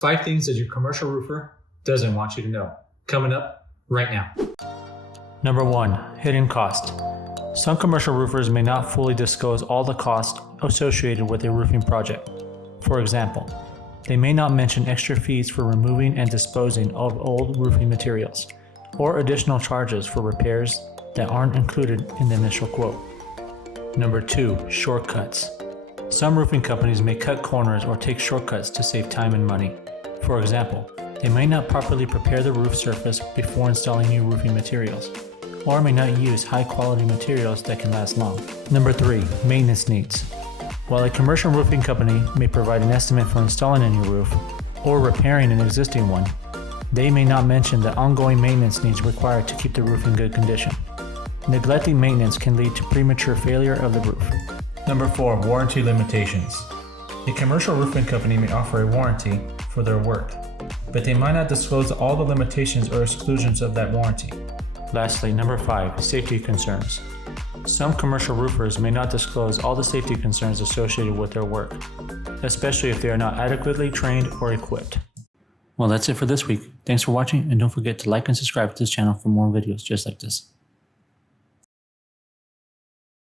5 things that your commercial roofer doesn't want you to know. Coming up right now. Number 1, hidden cost. Some commercial roofers may not fully disclose all the costs associated with a roofing project. For example, they may not mention extra fees for removing and disposing of old roofing materials, or additional charges for repairs that aren't included in the initial quote. Number 2, shortcuts. Some roofing companies may cut corners or take shortcuts to save time and money. For example, they may not properly prepare the roof surface before installing new roofing materials, or may not use high-quality materials that can last long. Number 3, maintenance needs. While a commercial roofing company may provide an estimate for installing a new roof or repairing an existing one, they may not mention the ongoing maintenance needs required to keep the roof in good condition. Neglecting maintenance can lead to premature failure of the roof. Number 4, warranty limitations. A commercial roofing company may offer a warranty for their work, but they might not disclose all the limitations or exclusions of that warranty. Lastly, number 5, safety concerns. Some commercial roofers may not disclose all the safety concerns associated with their work, especially if they are not adequately trained or equipped. Well, that's it for this week. Thanks for watching, and don't forget to like and subscribe to this channel for more videos just like this.